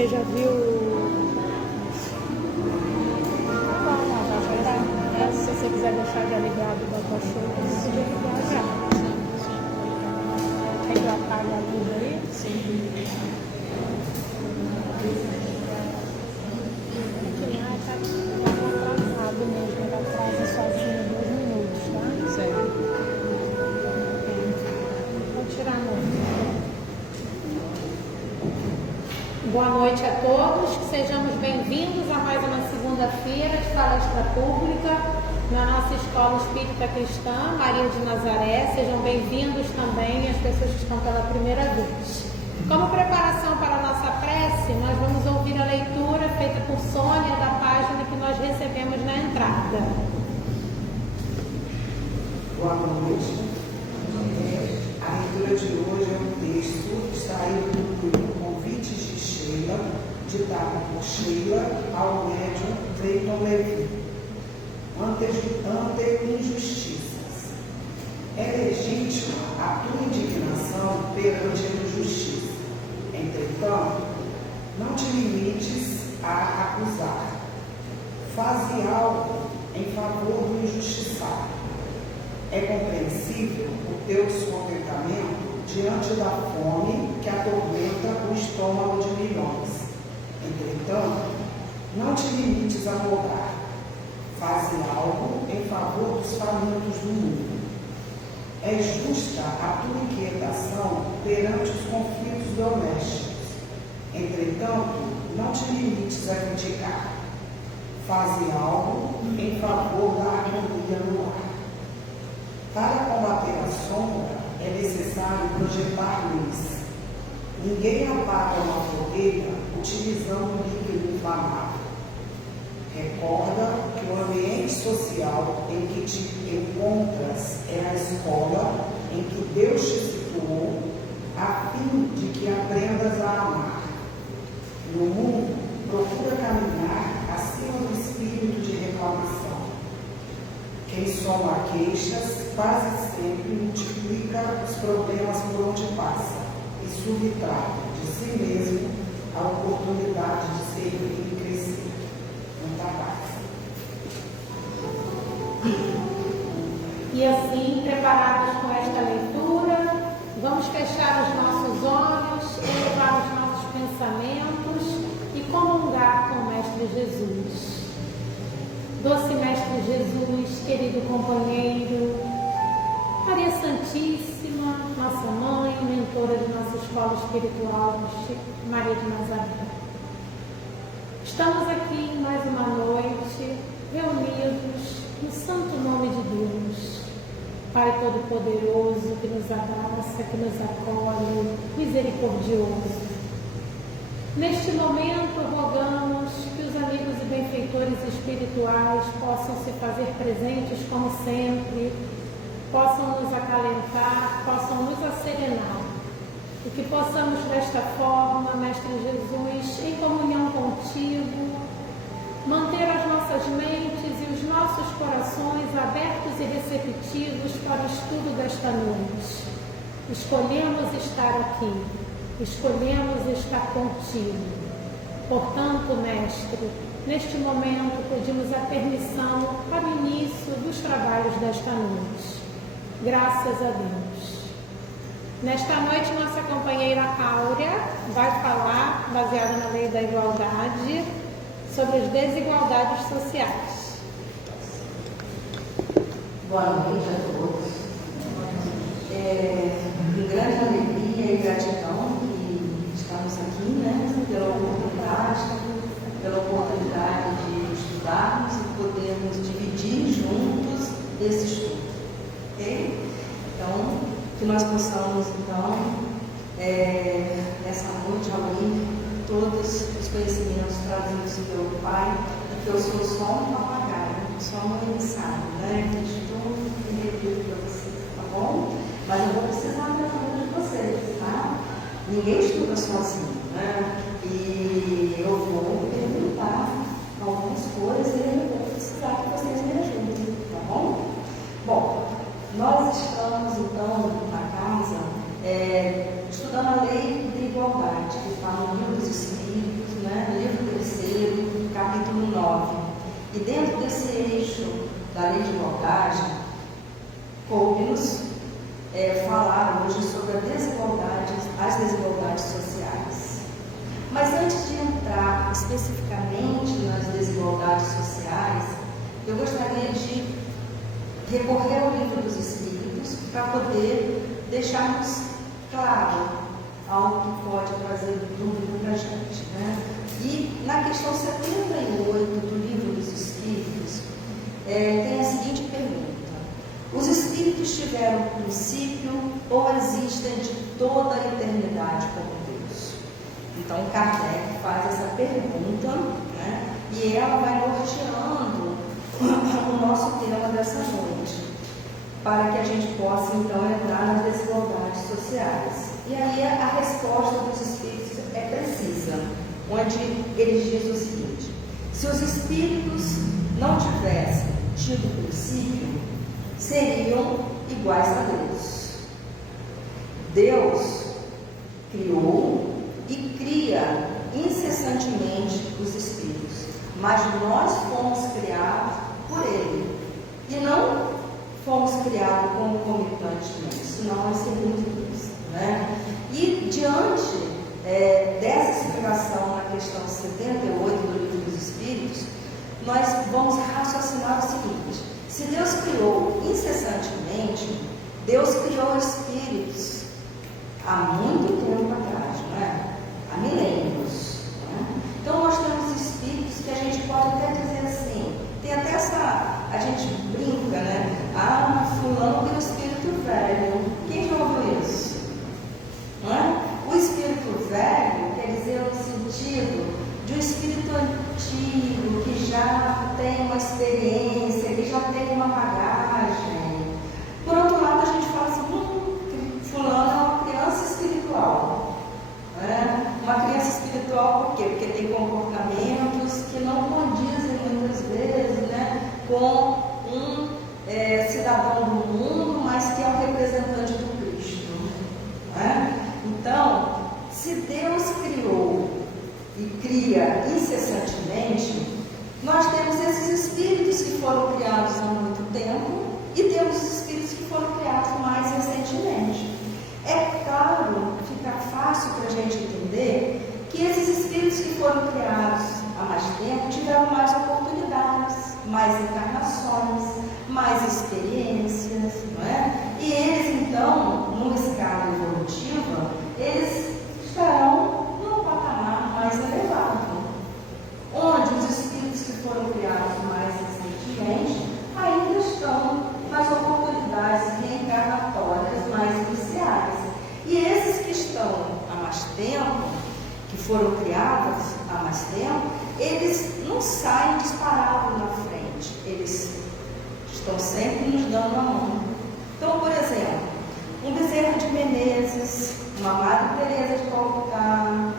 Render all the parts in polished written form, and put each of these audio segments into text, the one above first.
Você já viu? Tá bom, não, já esperar. Se você quiser deixar já ligado da tua show, você podia ligar já. Quer que eu apague a luz aí? Sim. Tá atrasado mesmo, ele atrasa sozinho 2 minutos, tá? Certo. Vou tirar a música. Boa noite a todos, sejamos bem-vindos a mais uma segunda-feira de palestra pública na nossa Escola Espírita Cristã Maria de Nazaré. Sejam bem-vindos também as pessoas que estão pela primeira vez. Como preparação para a nossa prece, nós vamos ouvir a leitura feita por Sônia da página que nós recebemos na entrada. Boa noite. A leitura de hoje é um texto extraído do livro Convites de Sheila, ditado por Sheila ao médium Cleiton Levi. Ante injustiças. É legítima a tua indignação perante a injustiça. Entretanto, não te limites a acusar. Faze algo em favor do injustiçado. É compreensível o teu descontentamento diante da fome que atormenta o estômago de milhões. Entretanto, não te limites a rogar. Faze algo em favor dos famintos do mundo. É justa a tua inquietação perante os conflitos domésticos. Entretanto, não te limites a criticar. Faze algo em favor da harmonia no lar. Para combater a sombra, é necessário projetar luz. Ninguém apaga uma fogueira utilizando um líquido inflamável. Recorda que o ambiente social em que te encontras é a escola em que Deus te situou, a fim de que aprendas a amar. No mundo, procura caminhar acima do espírito de reclamação. Quem soma queixas quase sempre multiplica os problemas por onde passa e subtrai de si mesmo a oportunidade de servir e crescer. Muita paz. E assim, preparados com esta leitura, vamos fechar os nossos olhos, elevar os nossos pensamentos e comungar com o Mestre Jesus. Doce Mestre Jesus, querido companheiro, Maria Santíssima, nossa mãe, mentora de nossa escola espiritual, Maria de Nazaré. Estamos aqui mais uma noite, reunidos no santo nome de Deus, Pai Todo-Poderoso, que nos abraça, que nos acolhe, misericordioso. Neste momento, rogamos que os amigos e benfeitores espirituais possam se fazer presentes como sempre, possam nos acalentar, possam nos acerenar, e que possamos desta forma, Mestre Jesus, em comunhão contigo, manter as nossas mentes e os nossos corações abertos e receptivos para o estudo desta noite. Escolhemos estar aqui, escolhemos estar contigo. Portanto, Mestre, neste momento pedimos a permissão para o início dos trabalhos desta noite. Graças a Deus. Nesta noite, nossa companheira Áurea vai falar, baseada na lei da igualdade, sobre as desigualdades sociais. Boa noite a todos. Com grande alegria e gratidão que estamos aqui, pela oportunidade de estudarmos e podermos dividir juntos esse estudo. Ok? Então, que nós possamos, nessa noite, reunir todos os conhecimentos trazidos pelo Pai, porque eu sou só um papagaio, só uma mensagem, que estou repetindo para vocês, tá bom? Mas eu vou precisar da ajuda de vocês, tá? Ninguém estuda sozinho, E eu vou perguntar algumas coisas e eu vou precisar que vocês me ajudem, tá bom? Bom, nós estamos, então, na casa, estudando a lei da igualdade, que fala no Livro dos Espíritos, né, no livro 3º, capítulo 9. E dentro desse eixo da lei de igualdade, coube-nos falar hoje sobre as desigualdades sociais. Mas antes de entrar especificamente nas desigualdades sociais, eu gostaria de recorrer ao livro dos Espíritos para poder deixarmos claro algo que pode trazer dúvida para a gente, né? E na questão 78 do livro dos Espíritos, tem a seguinte pergunta: os Espíritos tiveram princípio ou existem de toda a eternidade como Deus? Então Kardec faz essa pergunta, né? E ela vai norteando o nosso tema dessa noite, para que a gente possa então entrar nas desigualdades sociais. E aí a resposta dos Espíritos é precisa, onde eles dizem o seguinte: se os Espíritos não tivessem tido princípio, seriam iguais a Deus. Deus criou e cria incessantemente os Espíritos, mas nós fomos criados por Ele e não fomos criados concomitantemente, senão nós seríamos Deus, né? E diante dessa explicação na questão 78 do livro dos Espíritos, nós vamos raciocinar o seguinte: se Deus criou incessantemente, Deus criou espíritos há muito tempo atrás, não é? Há milênios, né? Então nós temos espíritos que a gente pode até dizer assim, tem até a gente brinca, né? Fulano tem um espírito velho. Quem já ouviu isso? Não é? O espírito velho quer dizer no sentido de um espírito antigo, que já tem uma experiência, que já tem uma bagagem. Por outro lado, a gente fala assim, fulano é uma criança espiritual. Né? Uma criança espiritual por quê? Porque tem comportamentos que não condizem muitas vezes, né, com um cidadão do mundo, mas que é um representante do Cristo. Né? Então, se Deus criou e cria incessantemente, nós temos esses espíritos que foram criados há muito tempo e temos os espíritos que foram criados mais recentemente. É claro, fica fácil para a gente entender que esses espíritos que foram criados há mais tempo tiveram mais oportunidades, mais encarnações, mais experiências, não é? E eles então, numa escala evolutiva, eles estarão num patamar mais elevado, onde os espíritos que foram criados mais recentemente ainda estão nas oportunidades reencarnatórias mais iniciais. E esses que estão há mais tempo, que foram criados há mais tempo, eles não saem disparados na frente, eles estão sempre nos dando a mão. Então, por exemplo, um Bezerra de Menezes, uma Madre Teresa de Calcutá,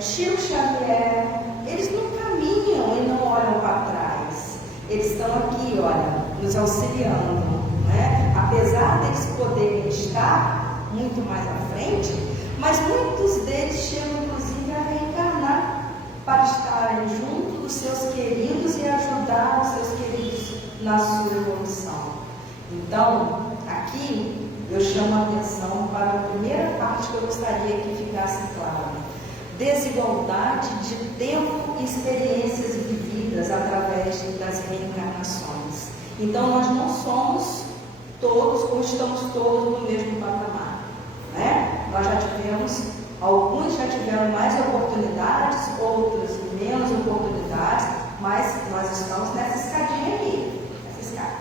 Chico Xavier, eles não caminham e não olham para trás. Eles estão aqui, olha, nos auxiliando, né? Apesar deles poderem estar muito mais à frente, mas muitos deles chegam inclusive a reencarnar para estarem junto dos seus queridos e ajudar os seus queridos na sua evolução. Então, aqui eu chamo a atenção para a primeira parte que eu gostaria que ficasse clara: desigualdade de tempo e experiências vividas através das reencarnações. Então, nós não somos todos, ou estamos todos no mesmo patamar, né? Nós já tivemos, alguns já tiveram mais oportunidades, outros menos oportunidades, mas nós estamos nessa escadinha aqui, nessa escada.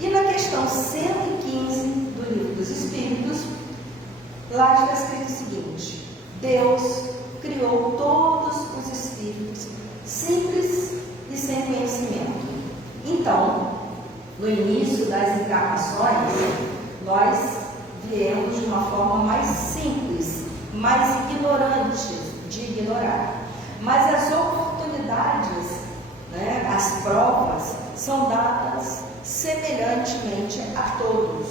E na questão 115 do Livro dos Espíritos, lá está escrito o seguinte: Deus criou todos os espíritos simples e sem conhecimento. Então, no início das encarnações, nós viemos de uma forma mais simples, mais ignorante de ignorar. Mas as oportunidades, né, as provas, são dadas semelhantemente a todos,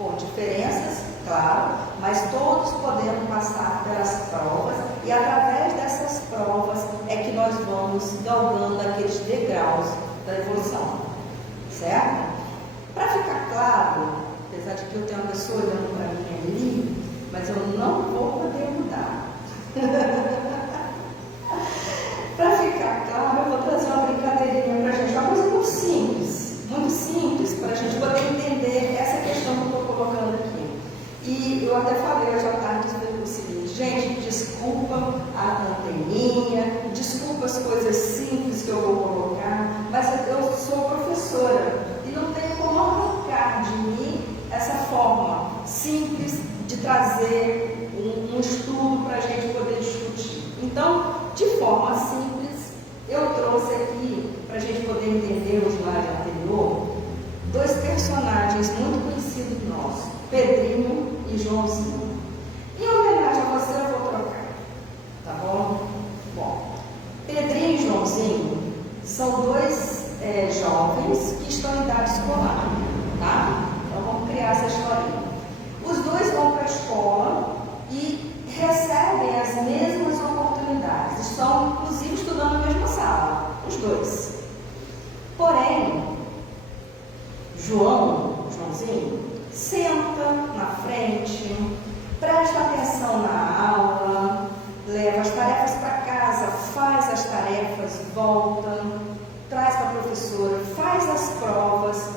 com diferenças, claro, mas todos podemos passar pelas provas e através dessas provas é que nós vamos galgando aqueles degraus da evolução, certo? Para ficar claro, apesar de que eu tenho uma pessoa olhando para mim ali, mas eu não vou poder mudar. Para ficar claro, eu vou trazer uma brincadeirinha para a gente, uma coisa muito simples, para a gente poder entender essa questão que eu estou colocando aqui. E eu até falei hoje à tarde o seguinte: gente, desculpa a anteninha, desculpa as coisas simples que eu vou colocar, mas eu sou professora e não tenho como arrancar de mim essa forma simples de trazer um estudo para a gente poder discutir. Então, de forma simples, eu trouxe aqui, para a gente poder entender o slide anterior, dois personagens muito conhecidos nossos, Pedrinho e Joãozinho. Em homenagem a você, eu vou trocar, tá bom? Bom, Pedrinho e Joãozinho são dois jovens que estão em idade escolar, tá? Então vamos criar essa historinha. Os dois vão para a escola e recebem as mesmas oportunidades, estão inclusive estudando na mesma sala, os dois. Porém, Joãozinho, senta na frente, presta atenção na aula, leva as tarefas para casa, faz as tarefas, volta, traz para a professora, faz as provas,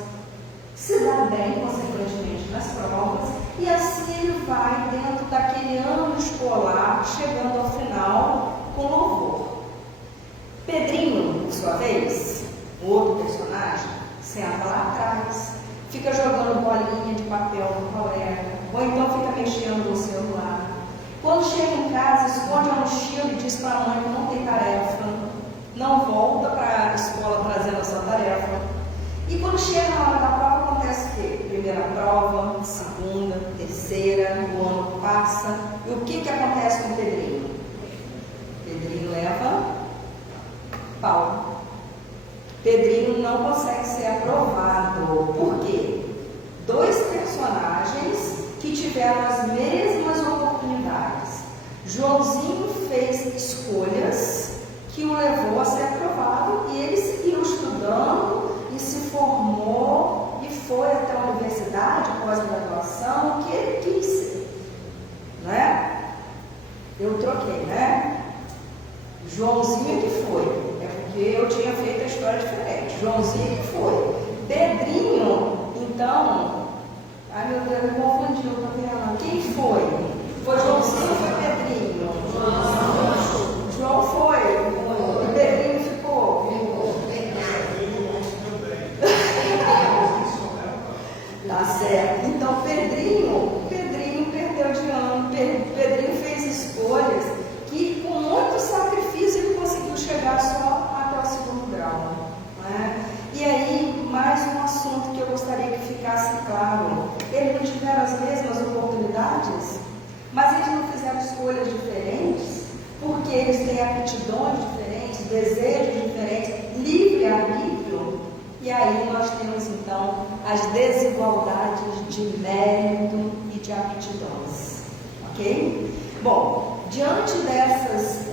se dá bem, consequentemente, nas provas, e assim ele vai dentro daquele ano escolar, chegando ao final com louvor. Pedrinho, por sua vez, o outro personagem, senta lá atrás, fica jogando bolinha de papel no colega, ou então fica mexendo no celular. Quando chega em casa, esconde a mochila e diz para a mãe que não tem tarefa, não volta para a escola trazendo a sua tarefa. E quando chega na hora da prova, acontece o quê? Primeira prova, segunda, terceira, o ano passa. E o que acontece com o Pedrinho? Pedrinho leva pau. Pedrinho não consegue ser aprovado. Por quê? Dois personagens que tiveram as mesmas oportunidades. Joãozinho fez escolhas que o levou a ser aprovado e ele seguiu estudando e se formou e foi até a universidade, pós-graduação, o que ele quis ser, né? Eu troquei, né? Joãozinho que foi, é porque eu tinha feito a história diferente. Joãozinho que foi. Pedrinho, então, ai meu Deus, me confundiu, tá vendo? Quem foi? Foi Joãozinho ou foi Pedrinho? João foi. E Pedrinho ficou. Tá certo. Então Pedrinho perdeu de ano. Pedrinho fez escolhas que com muito sacrifício ele conseguiu chegar só até o segundo grau, né? E aí, mais um assunto que eu gostaria que ficasse claro: eles não tiveram as mesmas oportunidades, mas eles não fizeram escolhas diferentes, porque eles têm aptidões diferentes, desejos diferentes, livre-arbítrio. E aí nós temos então as desigualdades de mérito e de aptidões, ok? Bom, diante dessas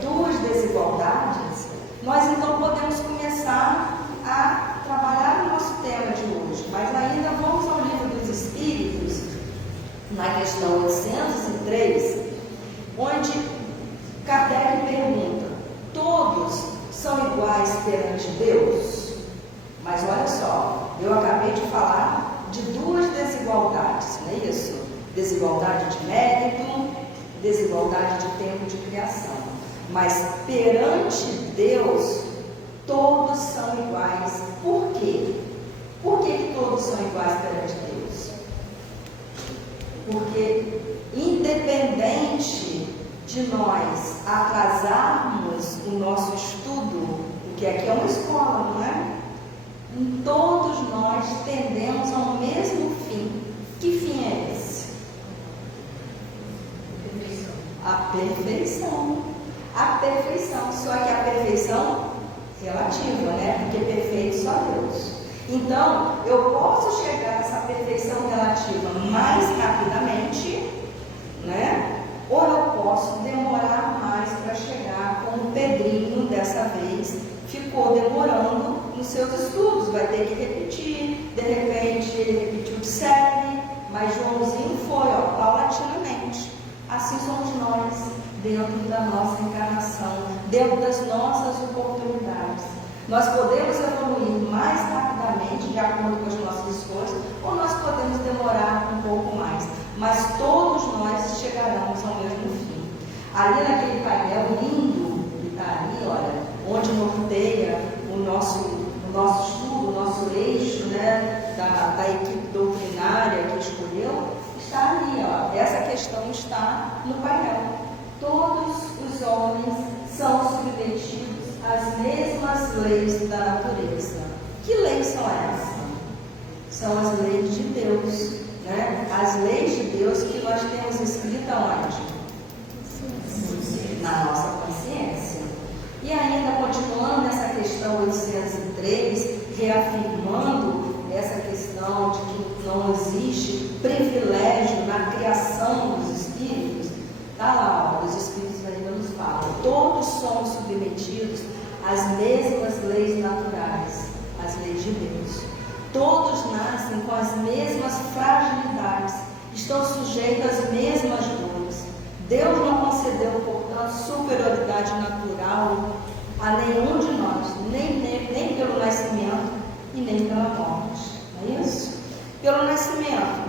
duas desigualdades, nós então podemos começar a trabalhar o nosso tema de hoje, mas ainda vamos ao Livro dos Espíritos, na questão 803, onde Kardec pergunta: todos são iguais perante Deus? Mas olha só, eu acabei de falar de duas desigualdades, não é isso? Desigualdade de mérito, desigualdade de tempo de criação. Mas perante Deus, todos são iguais. Por quê? Por que todos são iguais perante Deus? Porque independente de nós atrasarmos o nosso estudo, porque aqui é uma escola, não é? Todos nós tendemos ao mesmo fim. Que fim é esse? A perfeição. A perfeição. Só que a perfeição relativa, né? Porque perfeito só Deus. Então, eu posso chegar a essa perfeição relativa mas Joãozinho foi, paulatinamente. Assim somos nós, dentro da nossa encarnação, dentro das nossas oportunidades. Nós podemos evoluir mais rapidamente, de acordo com as nossas escolhas, ou nós podemos demorar um pouco mais, mas todos nós chegaremos ao mesmo fim. Ali naquele painel lindo que está ali, olha, onde norteia o nosso estudo, o nosso eixo, né, da equipe doutrinária que escolheu, está ali, essa questão está no painel. Todos os homens são submetidos às mesmas leis da natureza. Que leis são essas? São as leis de Deus, né? As leis de Deus que nós temos escritas onde? Na nossa consciência. E ainda continuando nessa questão 803, reafirmando essa questão de que não existe privilégio na criação dos espíritos, está lá, os espíritos ainda nos falam, todos somos submetidos às mesmas leis naturais, as leis de Deus. Todos nascem com as mesmas fragilidades, estão sujeitos às mesmas dores. Deus não concedeu, portanto, superioridade natural a nenhum de nós, nem pelo nascimento e nem pela morte. Não é isso? Pelo nascimento,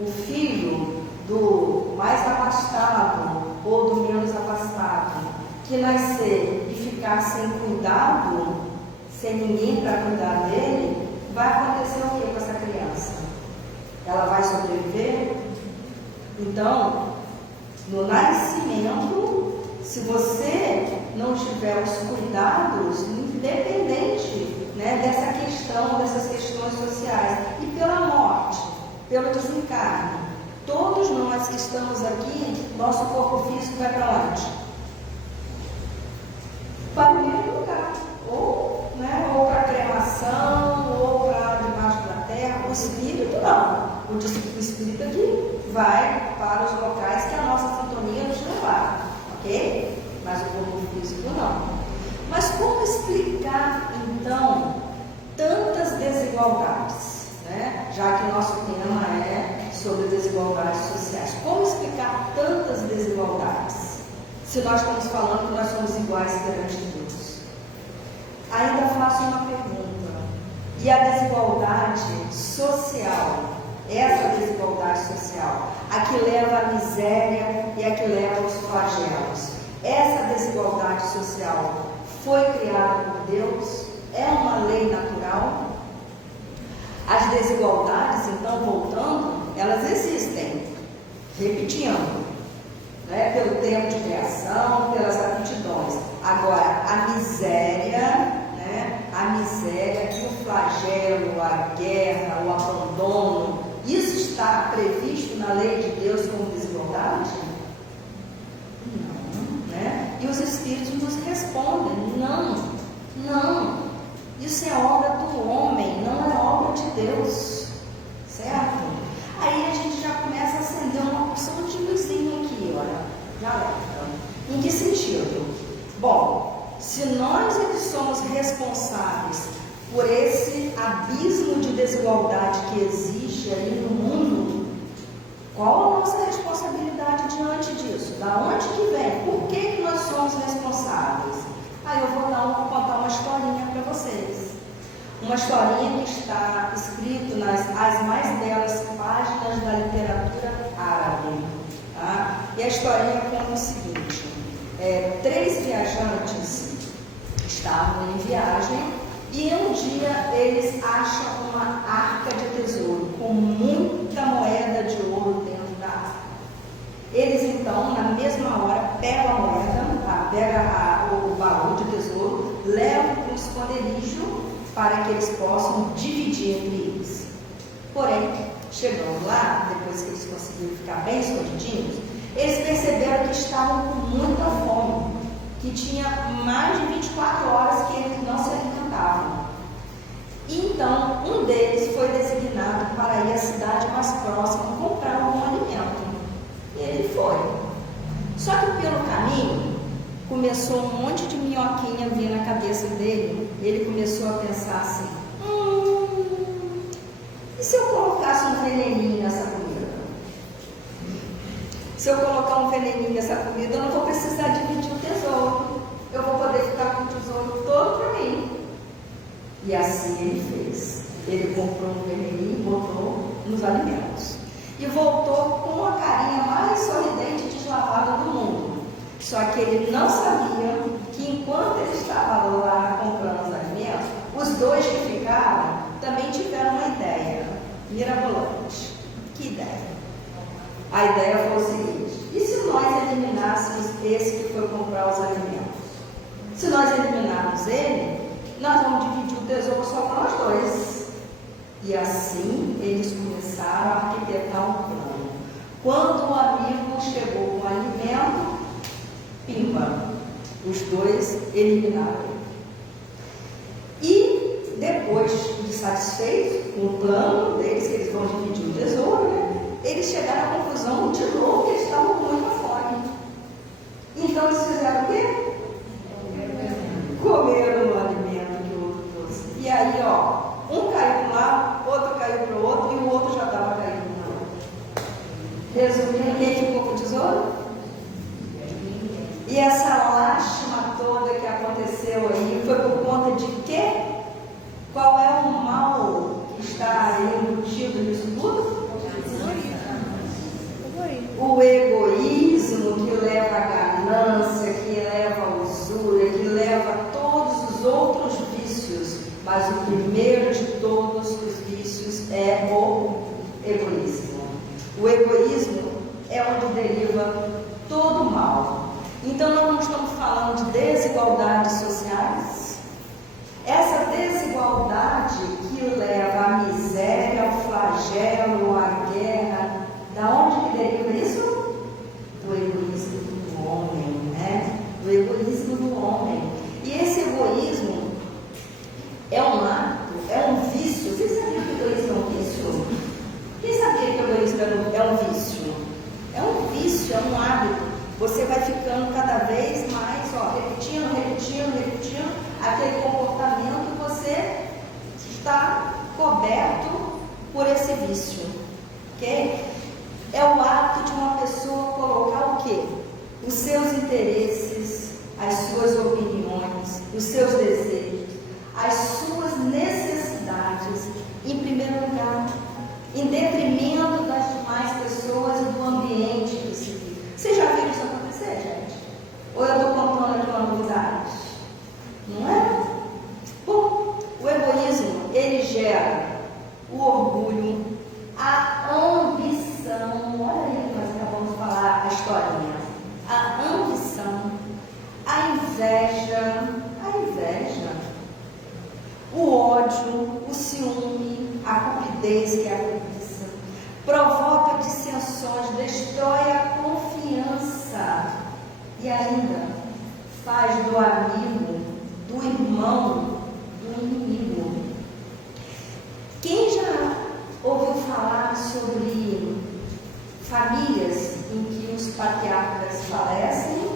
o filho do mais afastado ou do menos afastado, que nascer e ficar sem cuidado, sem ninguém para cuidar dele, vai acontecer o que com essa criança? Ela vai sobreviver? Então, no nascimento, se você não tiver os cuidados, independente, né, dessa questão, dessas questões sociais, e pela morte, pelo desencarne, todos nós que estamos aqui, nosso corpo físico vai para onde? Para o mesmo lugar, ou para a cremação, ou para debaixo da terra. O espírito não, o espírito aqui vai para os locais que a nossa sintonia nos levar, ok? Mas o corpo físico não. Mas como explicar então tantas desigualdades, né? Já que o nosso tema é sobre desigualdades sociais, como explicar tantas desigualdades se nós estamos falando que nós somos iguais perante Deus? Ainda faço uma pergunta: e a desigualdade social, essa desigualdade social, a que leva à miséria e a que leva aos flagelos, essa desigualdade social foi criada por Deus? É uma lei natural? As desigualdades, então, voltando, elas existem, repetindo, né, pelo tempo de criação, pelas aptidões. Agora, a miséria, e o flagelo, a guerra, o abandono, isso está previsto na lei de Deus como desigualdade? Não, né? E os Espíritos nos respondem, não, isso é obra do homem, não é obra de Deus, certo? Aí a gente já começa a acender uma porção de luzinha aqui, olha, já leva. Em que sentido? Bom, se nós é que somos responsáveis por esse abismo de desigualdade que existe aí no mundo, qual a nossa responsabilidade diante disso? Da onde que vem? Por que nós somos responsáveis? Aí eu vou contar uma historinha para vocês. Uma historinha que está escrita nas as mais belas páginas da literatura árabe. Tá? E a historinha conta o seguinte: 3 viajantes estavam em viagem e um dia eles acham uma arca de tesouro com muita moeda de ouro dentro da arca. Eles então, na mesma hora, pegam a moeda, pegam o baú de tesouro, levam para o esconderijo para que eles possam dividir entre eles. Porém, chegando lá, depois que eles conseguiram ficar bem escondidinhos, eles perceberam que estavam com muita fome, que tinha mais de 24 horas que eles não se alimentavam. Então, um deles foi designado para ir à cidade mais próxima comprar algum alimento. E ele foi. Só que pelo caminho, começou um monte de minhoquinha vir na cabeça dele. Ele começou a pensar assim: e se eu colocasse um veneninho nessa comida? Se eu colocar um veneninho nessa comida, eu não vou precisar dividir o tesouro. Eu vou poder ficar com o tesouro todo para mim. E assim ele fez. Ele comprou um veneninho e botou nos alimentos. E voltou com a carinha mais sorridente e deslavada do mundo. Só que ele não sabia que enquanto ele estava lá comprando os alimentos, os dois que ficaram também tiveram uma ideia mirabolante. Que ideia? A ideia foi o seguinte: e se nós eliminássemos esse que foi comprar os alimentos? Se nós eliminarmos ele, nós vamos dividir o tesouro só com nós dois. E assim eles começaram a arquitetar um plano. Quando o amigo chegou com o alimento, pimba, os dois eliminaram. E depois de satisfeitos com o plano deles, que eles vão dividir o tesouro, né, eles chegaram à conclusão de novo que eles estavam com muita fome. Então eles fizeram o quê? Comeram o alimento que o outro trouxe. E aí, ó, um caiu para um lado, outro caiu para o outro, e o outro já estava caindo na outra. Resumindo, quem ficou com o tesouro? E essa lástima toda que aconteceu aí foi por conta de quê? Qual é o mal que está embutido nisso tudo? O egoísmo que leva à ganância, que leva à usura, que leva a todos os outros vícios. Mas o primeiro de todos os vícios é o egoísmo. O egoísmo é onde deriva todo o mal. Então nós não estamos falando de desigualdades sociais. Essa desigualdade que leva à miséria, ao flagelo, à guerra, da onde que deriva isso? Do egoísmo do homem, né? Do egoísmo do homem. E esse egoísmo é um ato, é um vício. Vocês sabiam que o egoísmo é um vício? Quem sabia que o egoísmo é um vício? É um vício, é um hábito. Você vai ficando cada vez mais, ó, repetindo, aquele comportamento, você está coberto por esse vício, ok? É o ato de uma pessoa colocar o quê? Os seus interesses, as suas opiniões, os seus desejos, as suas necessidades em primeiro lugar, em detrimento das demais pessoas e do ambiente que se vive. Vocês já viram isso acontecer, gente? Ou eu estou contando aqui uma novidade? Não é? Bom, o egoísmo, ele gera o orgulho, a ambição. Olha aí que nós acabamos de falar a historinha. A ambição, a inveja, o ódio, o ciúme, a cupidez, que é a cobiça, provoca dissensões, destrói a confiança e ainda faz do amigo, do irmão, do inimigo. Quem já ouviu falar sobre famílias em que os patriarcas falecem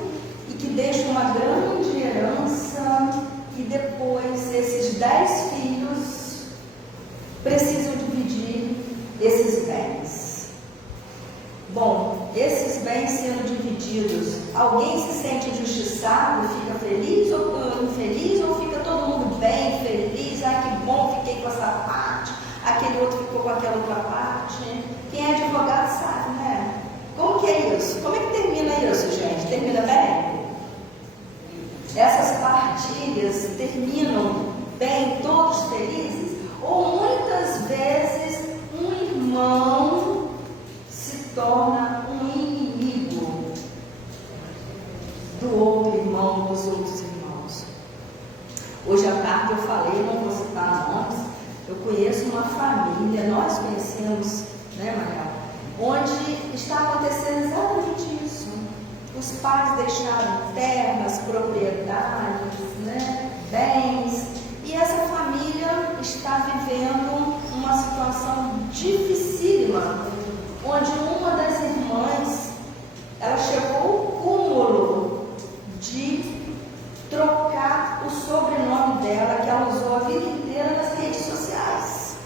e que deixam uma grande herança e depois esses 10 filhos precisam dividir esses bens? Bom, esses bens sendo divididos, alguém se sente injustiçado, fica feliz ou infeliz, ou fica todo mundo bem, feliz? Ah, que bom, fiquei com essa parte, aquele outro ficou com aquela outra parte. Quem é advogado sabe, né? Como que é isso? Como é que termina isso, gente? Termina bem? Essas partilhas terminam bem, todos felizes? Ou muitas vezes um irmão se torna um inimigo do outro irmão, dos outros irmãos? Hoje à tarde eu falei, não vou citar nomes, eu conheço uma família, nós conhecemos, né, Maria, onde está acontecendo exatamente isso. Os pais deixaram terras, propriedades, né, bens, e essa família está vivendo uma situação dificílima, onde uma das irmãs, ela chegou ao cúmulo de trocar o sobrenome dela, que ela usou a vida inteira nas redes sociais.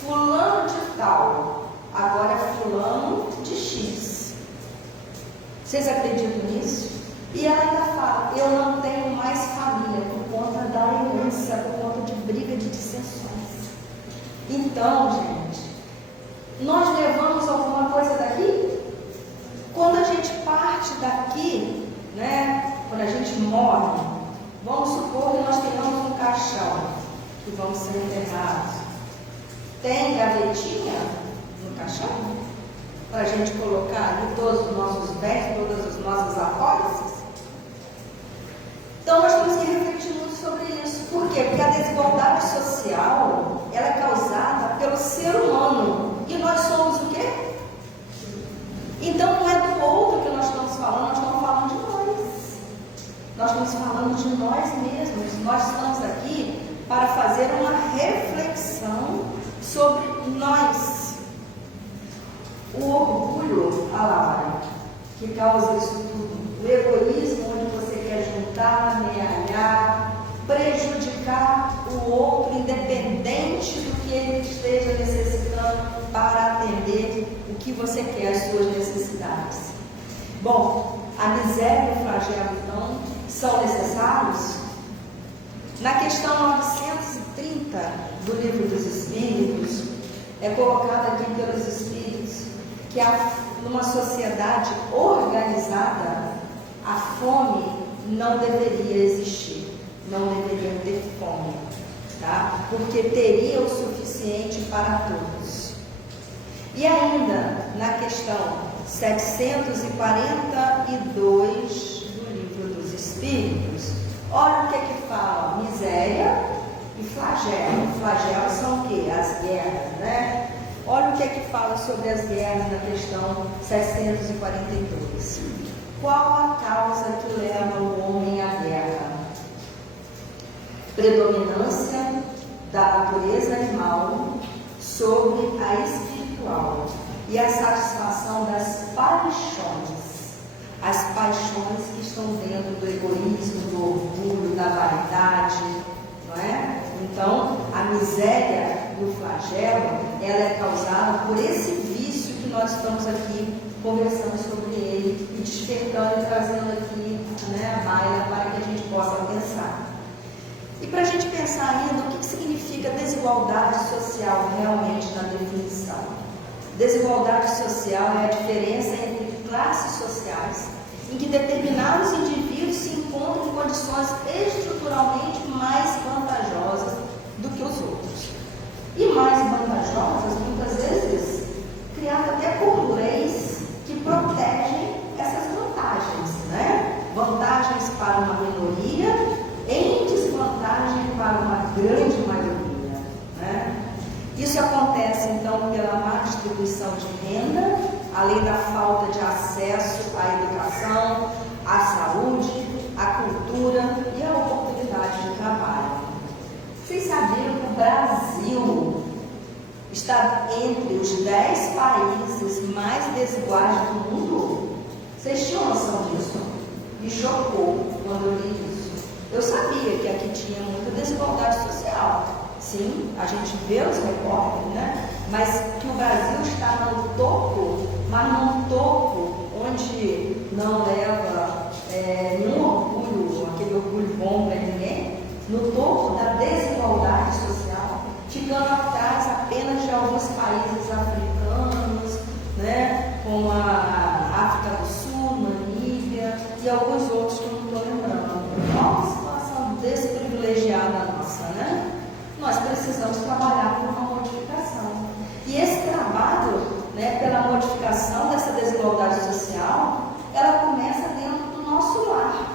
Fulano de tal, agora é fulano de X. Vocês acreditam nisso? E ela ainda fala, eu não tenho mais família por conta da herança, por conta de briga de dissensões. Então, gente, nós levamos alguma coisa daqui? Quando a gente parte daqui, né, quando a gente morre, vamos supor que nós tenhamos um caixão que vamos ser enterrados. Tem gavetinha no caixão? Para a gente colocar ali todos os nossos bens, todas as nossas apólices? Então nós temos que refletir muito sobre isso. Por quê? Porque a desigualdade social, ela é causada pelo ser humano. E nós somos o quê? Então não é do outro que nós estamos falando, nós estamos falando de nós. Nós estamos falando de nós mesmos. Nós estamos aqui para fazer uma reflexão sobre nós. O orgulho, a Laura, que causa isso tudo. O egoísmo, onde você quer juntar, amealhar, prejudicar o outro, independente do que ele esteja necessitando para atender o que você quer, as suas necessidades. Bom, a miséria e o flagelo, então, são necessários? Na questão 930 do Livro dos Espíritos, é colocado aqui pelos Espíritos que numa sociedade organizada, a fome não deveria existir, não deveria ter fome, tá? Porque teria o suficiente para todos. E ainda, na questão 742 do Livro dos Espíritos, olha o que é que fala: miséria e flagelo. Flagelos são o quê? As guerras, né? Olha o que é que fala sobre as guerras na questão 742. Qual a causa que leva o homem à guerra? Predominância da natureza animal sobre a espiritual e a satisfação das paixões. As paixões que estão dentro do egoísmo, do orgulho, da vaidade, não é? Então, a miséria e o flagelo, ela é causada por esse vício que nós estamos aqui conversando sobre ele e despertando e trazendo aqui, né, a baila para que a gente possa pensar. E para a gente pensar ainda o que significa desigualdade social realmente na definição. Desigualdade social é a diferença entre classes sociais em que determinados indivíduos se encontram em condições estruturalmente mais vantajosas do que os outros. E mais vantajosas, muitas vezes, criadas até por leis que protegem essas vantagens, né? Vantagens para uma minoria em desvantagem para uma grande maioria, né? Isso acontece, então, pela má distribuição de renda, além da falta de acesso à educação, à saúde, à cultura e à oportunidade de trabalho. Vocês sabiam que o Brasil está entre os 10 países mais desiguais do mundo? Vocês tinham noção disso? Me chocou quando eu li isso. Eu sabia que aqui tinha muita desigualdade social. Sim, a gente vê os recortes, né? Mas que o Brasil está no topo, mas num topo onde não leva nenhum orgulho, aquele orgulho bom para ninguém, no topo da desigualdade social, ficando atrás apenas de alguns países africanos, né? Como a África do Sul, Namíbia e alguns outros que eu não estou lembrando. Olha uma situação desprivilegiada nossa, né? Nós precisamos trabalhar por uma modificação. E esse trabalho, né, pela modificação dessa desigualdade social, ela começa dentro do nosso lar,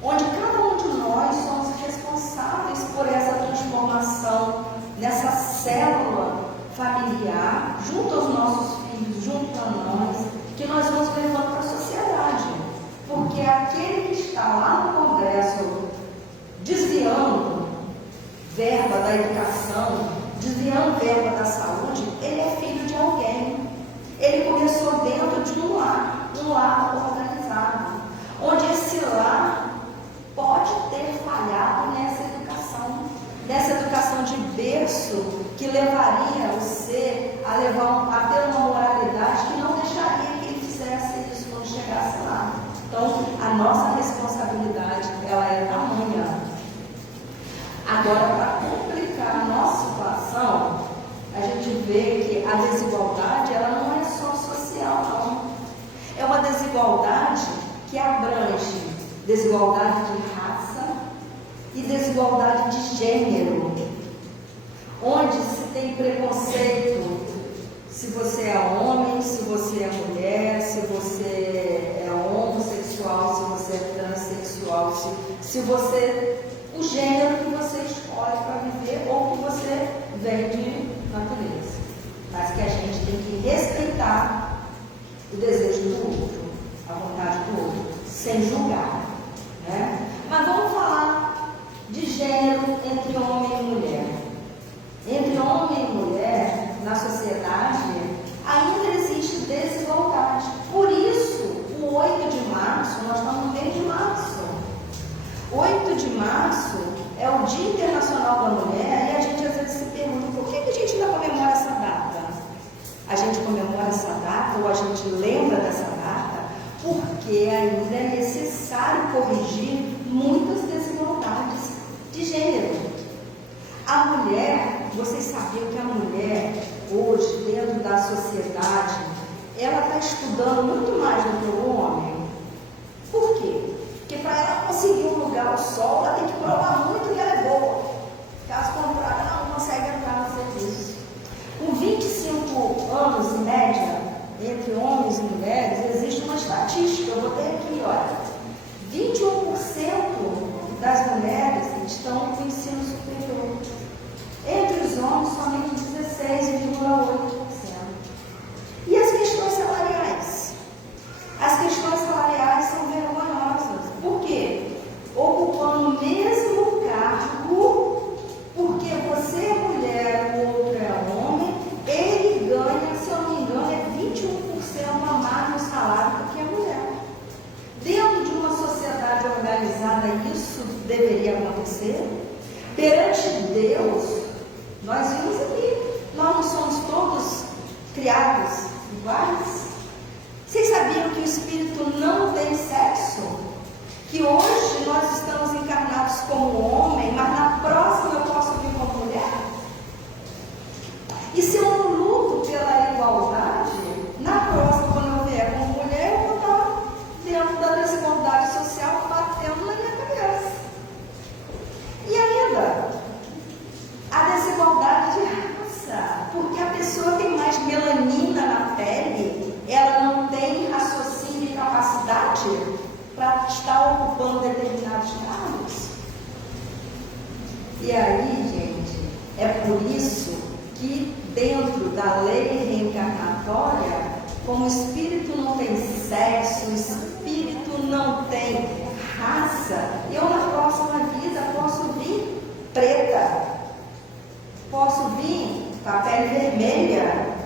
onde cada um de nós somos responsáveis por essa transformação nessa célula familiar, junto aos nossos filhos, junto a nós, que nós vamos levando para a sociedade. Porque aquele que está lá no Congresso desviando verba da educação, desviando verba da saúde, ele é filho de alguém. Ele começou dentro de um lar organizado, onde esse lar pode ter falhado nessa educação de berço, que levaria o ser a ter uma moralidade que não deixaria que ele fizesse isso quando chegasse lá. desigualdade de raça e desigualdade de gênero, onde se tem preconceito se você é homem, se você é mulher, se você é homossexual, se você é transexual, se você, o gênero que você escolhe para viver ou que você vem de natureza. Mas que a gente tem que respeitar o desejo do outro, a vontade do outro, sem julgar, né? Mas vamos falar de gênero entre homem e mulher. Entre homem e mulher, na sociedade, ainda existe desigualdade. Por isso, o 8 de março, nós estamos no mês de março. 8 de março é o Dia Internacional da Mulher, e a gente às vezes se pergunta, por que a gente ainda comemora essa data? A gente comemora essa data, ou a gente lembra dessa data, porque ainda é necessário corrigir muitas desigualdades de gênero. A mulher, vocês sabiam que a mulher, hoje, dentro da sociedade, ela está estudando muito mais do que o homem. Por quê? Porque para ela conseguir um lugar ao sol, ela tem que provar muito que ela é boa. Caso contrário, ela não consegue entrar no serviço. Com 25 anos, em média, entre homens e mulheres, existe uma estatística, eu botei aqui, olha, 21% das mulheres estão no ensino superior. Entre os homens, somente 16,8%. E as questões salariais? As questões salariais são vergonhosas. Por quê? Ocupando o mesmo cargo, porque você é mulher, o outro é homem, ele ganha, se eu não me engano, é 21% a mais no salário do que a mulher. Dentro de uma sociedade organizada, isso deveria acontecer? Perante Deus, nós vimos aqui, nós não somos todos criados iguais? Vocês sabiam que o Espírito não tem sexo? Que hoje nós estamos encarnados como homem, mas na próxima eu posso vir como mulher? E se eu não luto pela igualdade, na próxima, quando eu vier como mulher, eu vou estar dentro da desigualdade social batendo na minha cabeça. E ainda, a desigualdade de raça, porque a pessoa tem mais melanina na pele, ela não tem raciocínio e capacidade para estar ocupando determinados cargos. E aí, gente, é por isso que dentro da lei reencarnatória, como o espírito não tem sexo, o espírito não tem raça, eu na próxima vida posso vir preta, posso vir com a pele vermelha.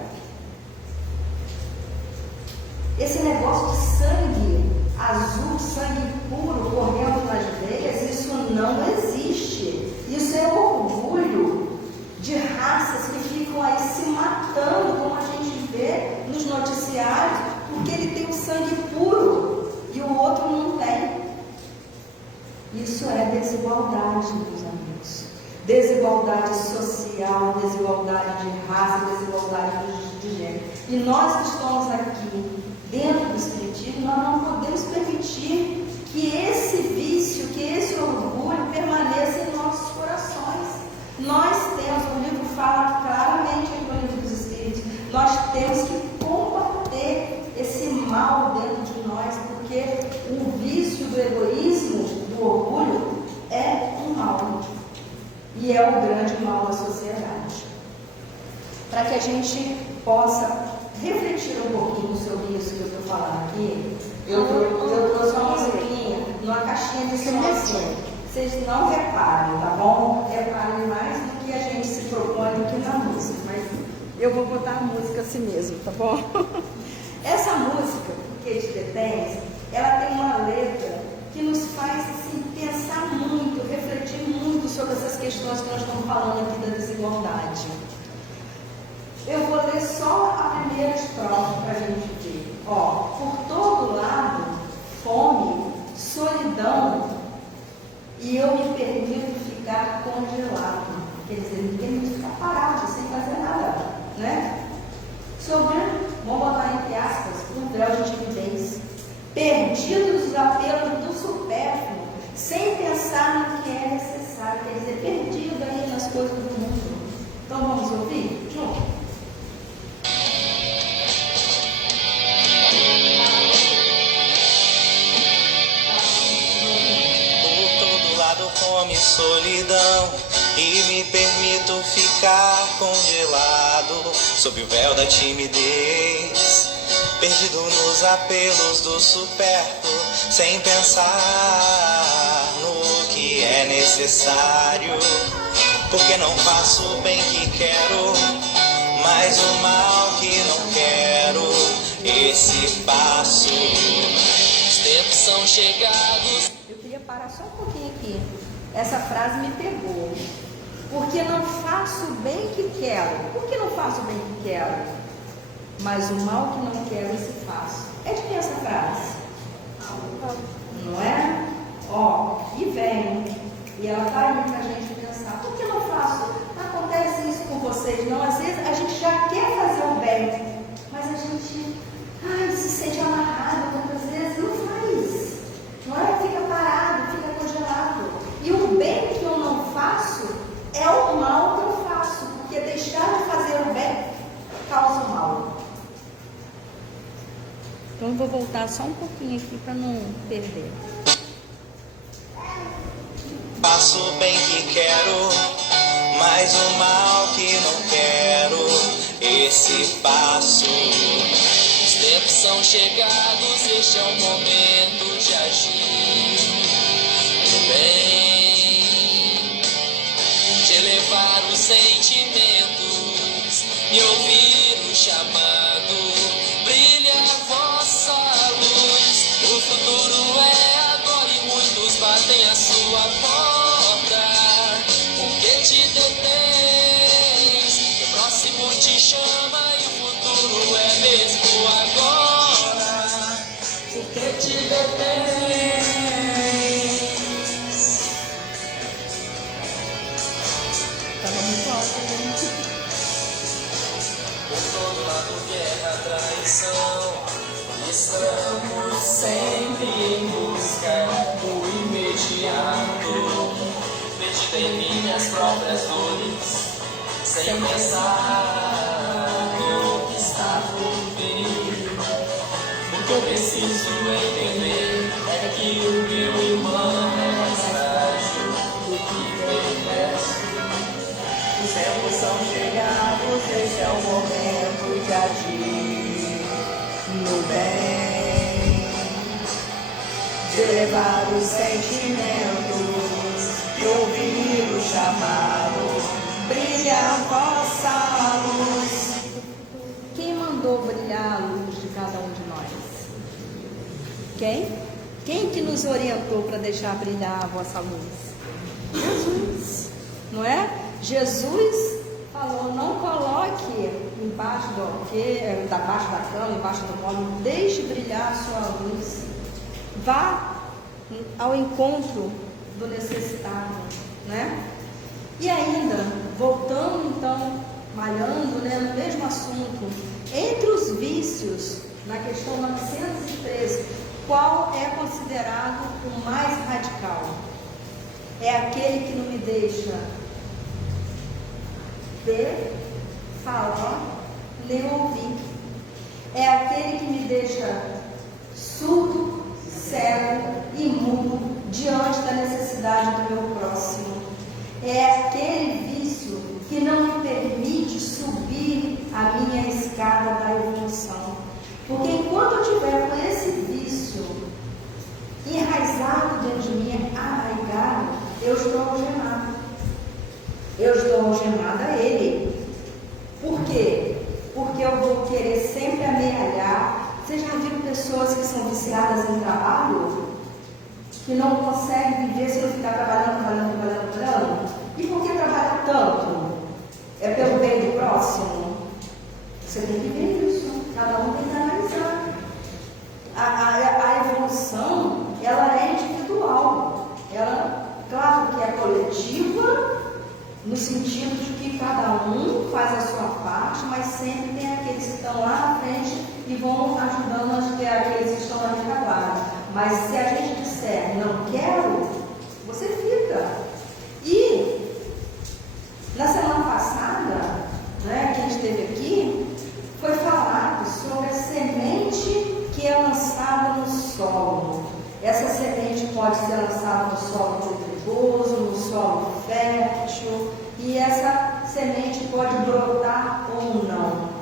Esse negócio de sangue azul, sangue puro correndo nas veias, isso não existe. Isso é orgulho de raças que ficam aí se matando, como a gente vê nos noticiários, porque ele tem o sangue puro e o outro não tem. Isso é desigualdade, meus amigos. Desigualdade social, desigualdade de raça, desigualdade de gênero. E nós que estamos aqui dentro do Espiritismo, nós não podemos permitir que esse vício, que esse orgulho permaneça em nossos corações. Nós temos, o livro fala claramente no livro dos Espíritos, nós temos que combater esse mal dentro de nós, porque o vício do egoísmo, do orgulho, é um mal. E é o grande mal da sociedade. Para que a gente possa refletir um pouquinho sobre isso que eu estou falando aqui, eu trouxe uma musiquinha numa caixinha de som assim. Vocês não reparem, tá bom? Reparem mais do que a gente se propõe aqui na música, mas eu vou botar a música assim mesmo, tá bom? Essa música, Porque Te Detens, ela tem uma letra que nos faz assim, pensar muito, refletir muito sobre essas questões que nós estamos falando aqui da desigualdade. Eu vou ler só a primeira estrofe para a gente ver. Ó, por todo lado, fome, solidão, e eu me permito ficar congelado. Quer dizer, me permito ficar parado, sem fazer nada, né? Sobre, vamos botar entre aspas, um véu de timidez. Perdidos os apelos do supérfluo, sem pensar no que é necessário, quer dizer, perdido aí nas coisas do mundo. Então vamos ouvir junto? Fome, solidão, e me permito ficar congelado sob o véu da timidez, perdido nos apelos do supérfluo, sem pensar no que é necessário, porque não faço o bem que quero, mas o mal que não quero. Esse passo, os tempos são chegados. Eu queria parar só um pouquinho aqui. Essa frase me pegou. Porque não faço o bem que quero. Por que não faço o bem que quero? Mas o mal que não quero, esse faço. É de quem essa frase? Não é? Ó, e vem. E ela está aí para a gente pensar. Por que não faço? Acontece isso com vocês, não? Às vezes a gente já quer fazer o bem, mas a gente se sente amarrado. Muitas vezes não faz. Não é? Fica parado, fica congelado. E o bem que eu não faço é o mal que eu faço, porque deixar de fazer o bem causa o mal. Então eu vou voltar só um pouquinho aqui para não perder. Faço o bem que quero, mas o mal que não quero. Esse passo, os tempos são chegados, este é o momento de agir o bem, de elevar os sentimentos e ouvir o chamado. Brilha a vossa luz, o futuro é agora e muitos batem a sua porta. Porque te detens, o próximo te chama e o futuro é mesmo agora. Porque te detens. Estava muito alto, né? Por todo lado, guerra, traição. Estamos sempre em busca do imediato. Perdido em minhas próprias dores, sem pensar no que está por vir. O que eu preciso entender é que o meu irmão é mais frágil do que eu peço. Os tempos são chegados, esse é o momento de agir no bem, de elevar os sentimentos e ouvir o chamado. Brilha a vossa luz. Quem mandou brilhar a luz de cada um de nós? Quem? Quem que nos orientou para deixar brilhar a vossa luz? Jesus, não é? Jesus falou, não coloque embaixo da cama, embaixo do colo, deixe brilhar a sua luz. Vá ao encontro do necessitado, né? E ainda, voltando então, malhando, né, no mesmo assunto, entre os vícios, na questão 913, qual é considerado o mais radical? É aquele que não me deixa ver, falar, nem ouvir. É aquele que me deixa surdo, cego e mudo diante da necessidade do meu próximo. É aquele vício que não me permite subir a minha escada da evolução. Porque enquanto eu estiver com esse vício enraizado dentro de mim, arraigado, eu estou algemado. Eu estou algemada a ele. Por quê? Porque eu vou querer sempre amealhar. Vocês já viram pessoas que são viciadas em trabalho? Que não conseguem viver se não ficar trabalhando. E por que trabalha tanto? É pelo bem do próximo? Você tem que ver isso. Cada um tem que analisar. A evolução, ela é individual. Ela, claro que é coletiva, no sentido de que cada um faz a sua parte, mas sempre tem aqueles que estão lá na frente e vão ajudando aqueles que estão na retaguarda. Mas se a gente disser, não quero, você fica. E na semana passada, né, que a gente esteve aqui, foi falado sobre a semente que é lançada no solo. Essa semente pode ser lançada no solo pedregoso, no solo fértil, e essa semente pode brotar ou não.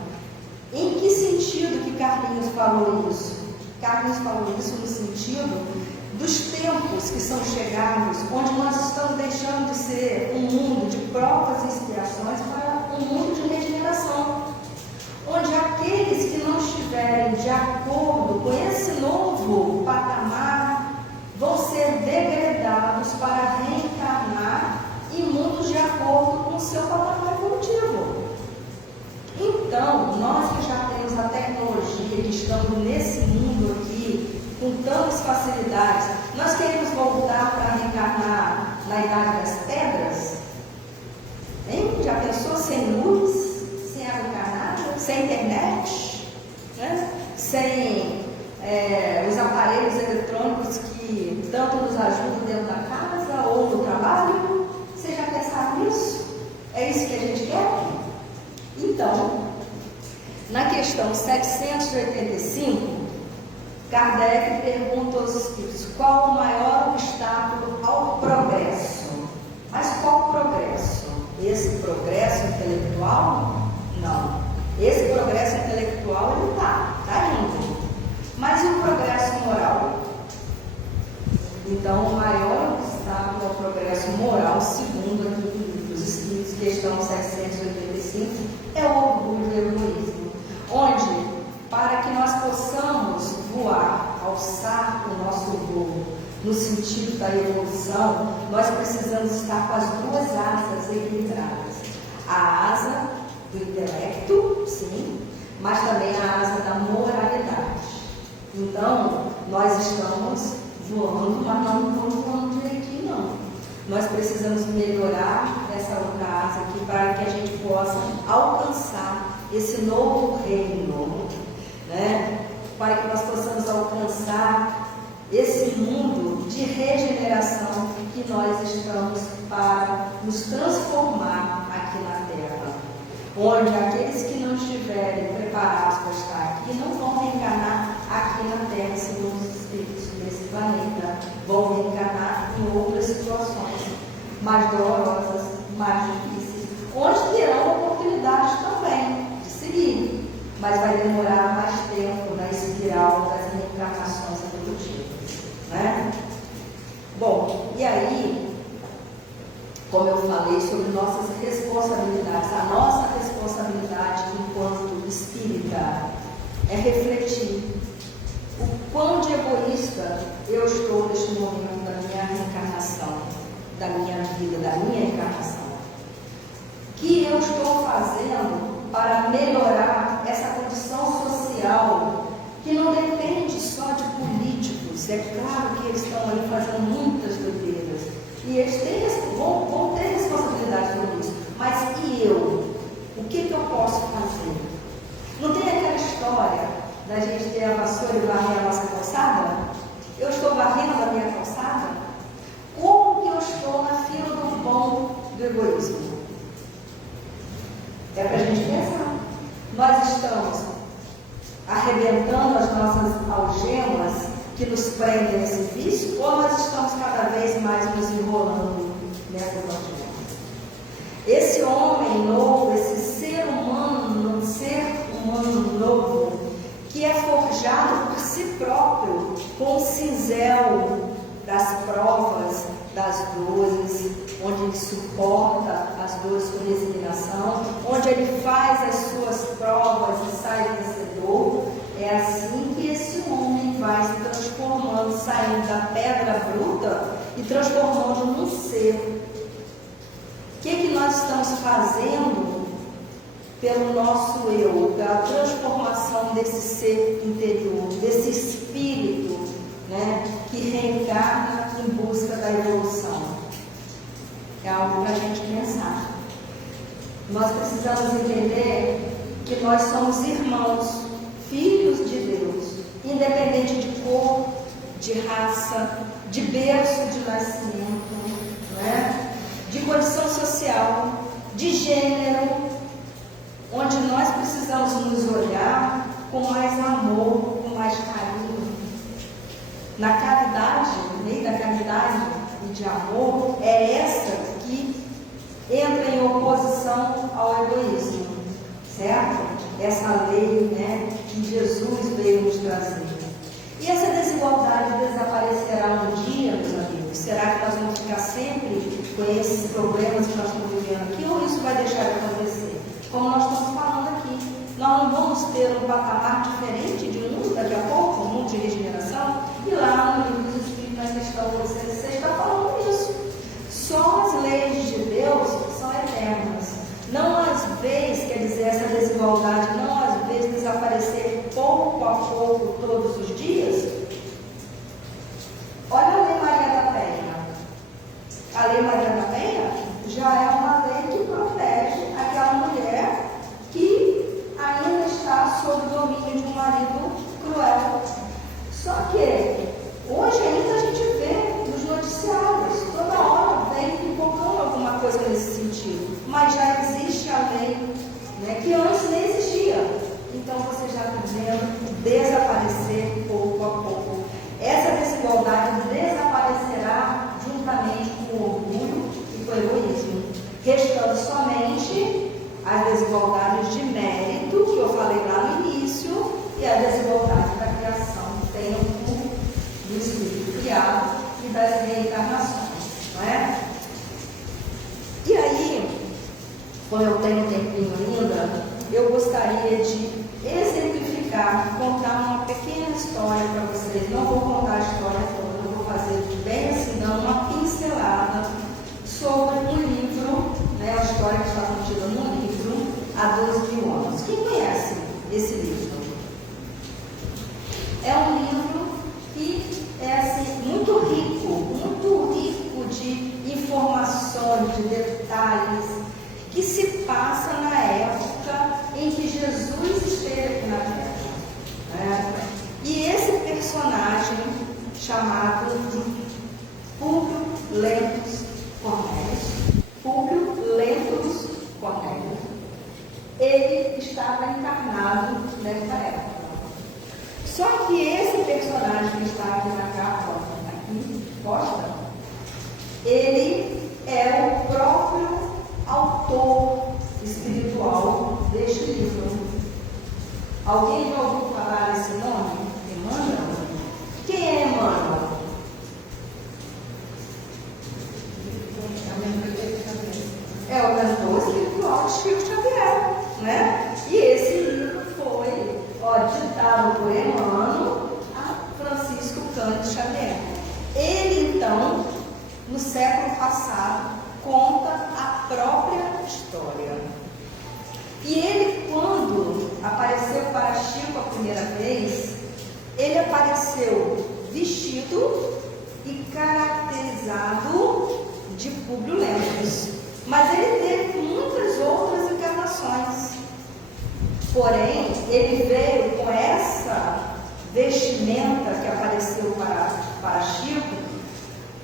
Em que sentido que Carlinhos falou isso? Carlinhos falou isso no sentido dos tempos que são chegados, onde nós estamos deixando de ser um mundo de provas e expiações para um mundo de regeneração, onde aqueles que não estiverem de acordo com esse novo patamar vão ser degradados para reencarnar em mundos de acordo com o seu patamar evolutivo. Então, nós que já temos a tecnologia, que estamos nesse mundo aqui, com tantas facilidades, nós queremos voltar para reencarnar na Idade das Pedras? Hein? Já pensou sem luz, sem água encarnada, sem internet, né? Sem os aparelhos eletrônicos que tanto nos ajudam dentro da casa ou no trabalho? Você já pensaram nisso? É isso que a gente quer? Então, na questão 785, Kardec pergunta aos espíritos qual o maior obstáculo ao progresso. Mas qual progresso? Esse progresso intelectual? Não. Esse progresso intelectual ele está indo. Mas e o progresso moral? Então, o maior obstáculo ao progresso moral, segundo aqui o livro dos Espíritos, questão 785, é o orgulho e o egoísmo, onde, para que nós possamos voar, alçar o nosso voo no sentido da evolução, nós precisamos estar com as duas asas equilibradas. A asa do intelecto, sim, mas também a asa da moralidade. Então, nós estamos voando, mas não estamos voando direitinho, não. Nós precisamos melhorar essa outra asa aqui para que a gente possa alcançar esse novo reino, né? Para que nós possamos alcançar esse mundo de regeneração que nós estamos para nos transformar aqui na Terra, onde aqueles que não estiverem preparados para estar aqui não vão reencarnar aqui na Terra, segundo os espíritos desse planeta, vão reencarnar em outras situações mais dolorosas, mais difíceis, onde terão oportunidades também de seguir, mas vai demorar mais tempo na espiral das reencarnações evolutivas, né? Bom, e aí, como eu falei sobre nossas responsabilidades, a nossa responsabilidade enquanto espírita é refletir o quão de egoísta eu estou neste momento da minha reencarnação, da minha vida, da minha encarnação. O que eu estou fazendo para melhorar essa condição social que não depende só de políticos? É claro que eles estão ali fazendo muitas doideiras e eles vão ter responsabilidade por isso, mas e eu? O que eu posso fazer? Não tem aquela história da gente ter a vassoura e varrer a nossa calçada? Eu estou varrendo a minha calçada? Como que eu estou na fila do pão do egoísmo? É para a gente pensar. Nós estamos arrebentando as nossas algemas que nos prendem nesse vício, ou nós estamos cada vez mais nos enrolando nessas algemas? Esse homem novo, esse ser humano novo, que é forjado por si próprio com o cinzel das provas, das dores, onde ele suporta as dores com resignação, onde ele faz as suas provas e sai vencedor. É assim que esse homem vai se transformando, saindo da pedra bruta e transformando num ser. O que nós estamos fazendo pelo nosso eu, pela transformação desse ser interior, desse espírito, né, que reencarna em busca da evolução? É algo para a gente pensar. Nós precisamos entender que nós somos irmãos, filhos de Deus, independente de cor, de raça, de berço de nascimento, né? De condição social, de gênero, onde nós precisamos nos olhar com mais amor, com mais carinho. Na caridade, no meio da caridade e de amor, é essa que entra em oposição ao egoísmo, certo? Essa lei, né, que Jesus veio nos trazer. E essa desigualdade desaparecerá um dia, meus amigos? Será que nós vamos ficar sempre com esses problemas que nós estamos vivendo aqui, ou isso vai deixar de acontecer? Como nós estamos falando aqui, nós não vamos ter um patamar diferente de mundo daqui a pouco, um mundo de regeneração, e lá no livro dos Espíritos, na questão 16, está falando isso. Só as leis de Deus são eternas. Não às vezes, quer dizer, essa desigualdade, não às vezes desaparecer pouco a pouco, todos os dias. Olha a Lei Maria da Penha. A Lei Maria da Penha já é uma lei que protege aquela mulher que ainda está sob o domínio de um marido cruel. Só que hoje ainda a gente vê nos noticiários, toda hora vem pipocando alguma coisa nesse sentido, mas já existe a lei, né, que antes nem existia. Então você já está vendo desaparecer pouco a pouco. Essa desigualdade desaparecerá juntamente com o orgulho e com o egoísmo, restando somente as desigualdades de mérito, que eu falei lá no início, e a desigualdade da criação, tempo, do espírito criado e das reencarnações, não é? E aí, como eu tenho tempinho ainda, eu gostaria de exemplificar, contar uma pequena história para vocês. Não vou contar a história toda, eu vou fazer bem assim, dando uma pincelada sobre um livro, né, a história que está contida no livro, Há 12 Mil Anos. Quem conhece esse livro? É um livro que é assim, muito rico de informações, de detalhes, que se passa na época em que Jesus esteve aqui na Terra. Né? E esse personagem, chamado de Públio Lentulus Cornélio, ele estava encarnado nessa época. Só que esse personagem que está aqui na capa, aqui, posta, ele é o próprio autor espiritual deste livro. Alguém já ouviu falar esse nome? Emmanuel? Quem é Emmanuel? É o cantor espiritual de Chico Xavier, né? E esse livro foi ditado por Emmanuel a Francisco Cândido Xavier. Ele, então, no século passado, conta a própria história. E ele, quando apareceu para Chico a primeira vez, ele apareceu vestido e caracterizado de Públio Lentulus. Mas ele teve muitas outras encarnações. Porém, ele veio com essa vestimenta que apareceu para Chico,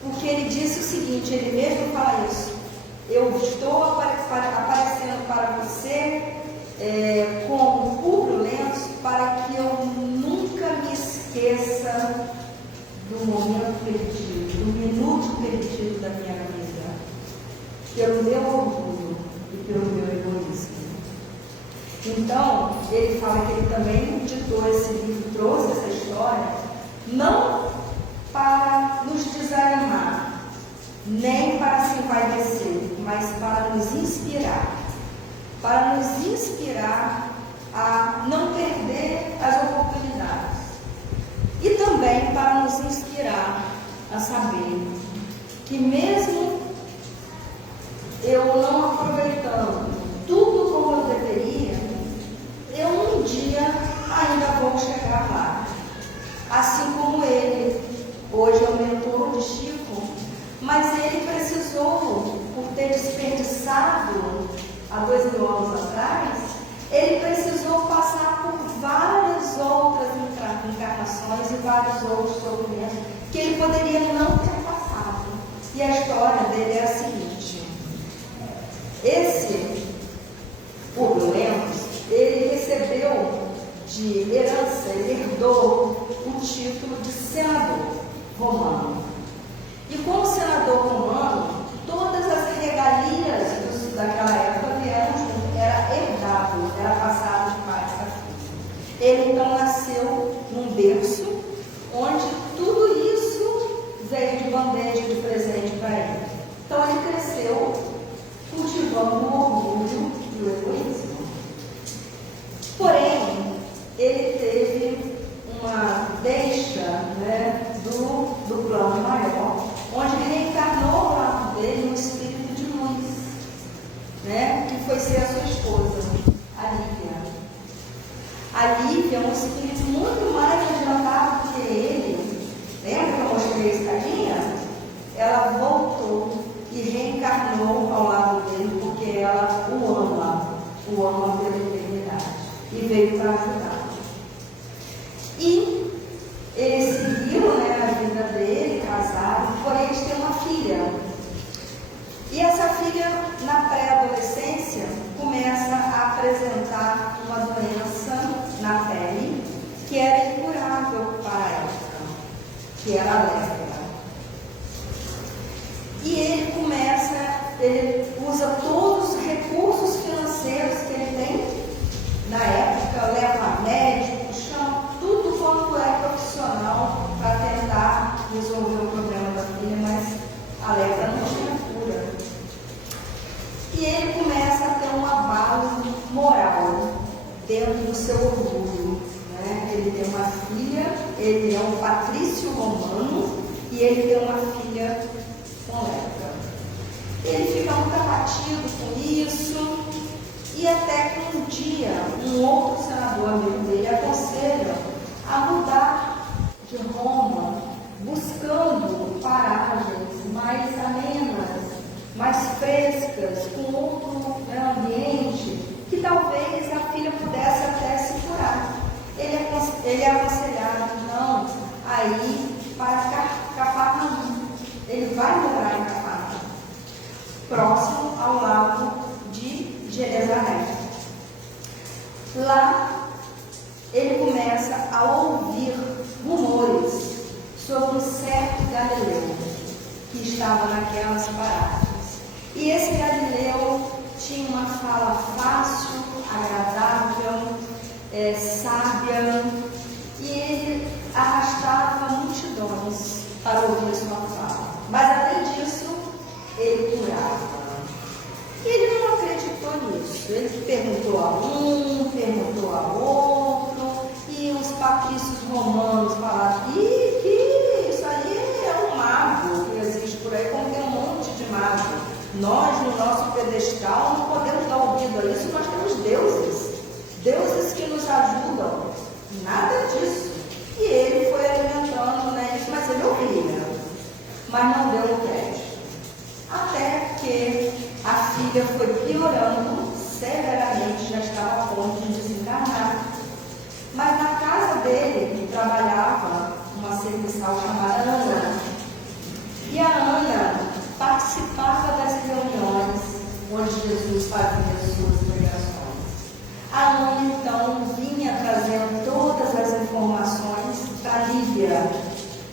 porque ele disse o seguinte, ele mesmo fala isso: eu estou aparecendo para você com Públio Lentulus para que eu nunca me esqueça do momento perdido, do minuto perdido da minha vida, pelo meu orgulho e pelo meu egoísmo. Então, ele fala que ele também ditou esse livro, trouxe essa história, não para nos desanimar, nem para se envaidecer, mas para nos inspirar a não perder as oportunidades. E também para nos inspirar a saber que mesmo eu não aproveitando tudo como eu deveria, eu um dia ainda vou chegar lá. Assim como ele, hoje é o mentor de Chico, mas ele precisou, por ter desperdiçado há 2000 anos atrás, ele precisou passar por várias outras encarnações e vários outros sofrimentos que ele poderia não ter passado. E a história dele é a seguinte: esse Públio Lentulus, ele recebeu de herança, ele herdou o título de senador romano. E como senador romano, todas as regalias daquela época vieram junto, era herdado, era passado de pai para filho. Ele então nasceu num berço onde tudo isso veio de bandeja de presente para ele. Então ele cresceu cultivando o orgulho e o egoísmo. Porém, ele teve uma deixa, né, do plano maior, onde ele reencarnou ao lado dele um espírito de luz, né, que foi ser a sua esposa, a Lívia. A Lívia é um espírito muito mais adiantado que ele. Lembra que eu mostrei a escadinha? Ela voltou e reencarnou ao lado dele porque ela o ama pela eternidade e veio para ajudá-lo. E ele seguiu, né, a vida dele, casado, porém eles têm uma filha. E essa filha, na pré-adolescência, começa a apresentar uma doença na pele que era incurável para a época, que era a lepra. E ele usa todos os recursos financeiros que ele tem na época, leva médico, chama tudo quanto é profissional para tentar resolver o problema da filha, mas a lepra não tinha cura. E ele começa a ter um abalo moral dentro do seu orgulho, né? Ele tem uma filha, ele é um patrício romano e ele tem uma filha com lepra. Ele fica muito abatido com isso, e até que um dia um outro senador amigo dele aconselha a mudar de Roma, buscando paragens mais amenas, mais frescas, com outro ambiente, que talvez a filha pudesse até se curar. Ele é aconselhado, não, aí para Cafarnaum. Ele vai morar em Cafarnaum, próximo ao lago de Genezaré. Lá ele começa a ouvir rumores sobre um certo Galileu que estava naquelas paragens. E esse Galileu tinha uma fala fácil, agradável, sábia, e ele arrastava multidões para ouvir sua fala. Mas além disso, ele curava. E ele não acreditou nisso. Ele perguntou a um, perguntou a outro, e os patrícios romanos falaram que isso aí é um mago que existe por aí, como tem um monte de mago. Nós, no nosso pedestal, não podemos dar ouvido a isso, nós temos deuses que nos ajudam. Nada disso. E ele foi alimentando, né, isso, mas ele ouvia, mas não deu crédito. Até que a filha foi piorando severamente, já estava a ponto de desencarnar. Mas na casa dele trabalhava uma serviçal chamada Ana. E a Ana participava das reuniões onde Jesus fazia suas pregações. A Ana então vinha trazendo todas as informações para Lívia.